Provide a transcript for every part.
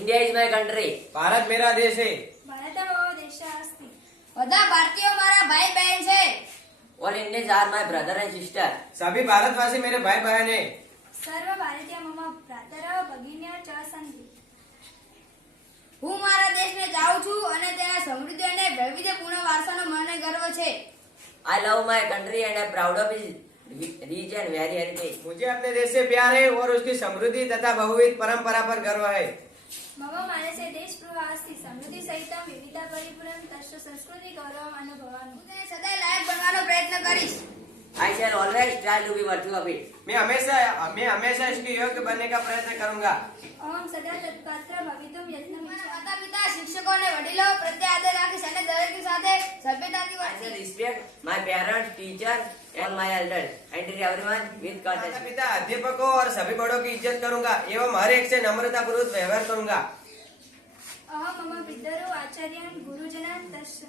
India is my country. Bharat मेरा देश है। भारतं मम देशः अस्ति। બધા ભારતીયો મારા ભાઈ બહેન છે। All Indians are my brother and sister. सभी भारतवासी मेरे भाई बहन है। सर्व भारतीय मम भ्रातरः भगिन्यः च सन्ति। હું મારા દેશને ચાહું છું અને તેના સમૃદ્ધ અને વૈવિધ્યપૂર્ણ વારસાનો મને ગર્વ છે। I love my country and I proud of its rich and very heritage. मुझे अपने देश से प्यार है और उसकी समृद्धि तथा बहुविध परंपरा पर गर्व है। मम मानसे देशप्रियः अस्ति। समृद्धिसहितं विविधतापरिपूर्णं तस्य संस्कृति गौरवम् अनुभवामि। હું તેને સદાય લાયક બનવાનો પ્રયત્ન કરીશ। I shall always try to be worthy of it. मैं हमेशा इसके योग्य बनने का प्रयत्न करूंगा। अहं सदा तत्पात्र भवितुं यत्नमिच्छामि। મારા માતા પિતા શિક્ષકો અને વડીલો પ્રત્યે આદર રાખીશ અને દરેકની સાથે સભ્યતાથી I shall વર્તીશ। respect my parents, teachers and my elders and treat everyone with माता courtesy। पिता अध्यापकों और सभी बड़ों की इज्जत करूंगा एवं हर एक से नम्रता पूर्वक व्यवहार करूंगा। अहं मम पितरौ आचार्यान् गुरुजनान् तस्य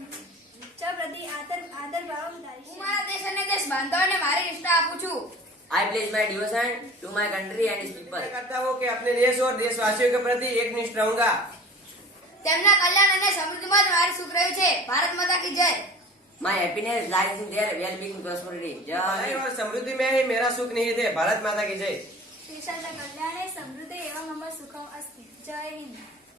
च प्रति आदरभावं હું धारयिष्यामि। મારા દેશ અને દેશ બાંધવોને મારી નિષ્ઠા આપું છું। I pledge my devotion to my country and its people। मैं करता हूँ कि अपने देश और देशवासियों के प्रति एकनिष्ठ रहूंगा। તેમના કલ્યાણ અને સમૃદ્ધિમાં જ મારું સુખ રહ્યું છે। ભારત માતા की जय। My happiness lies in their well-being and prosperity। भलाई जय और समृद्धि में ही मेरा सुख निहित है। भारत माता की जय। देशाच्या कल्याणे समृद्धे एव मम सुखम् अस्ति। जय हिंद।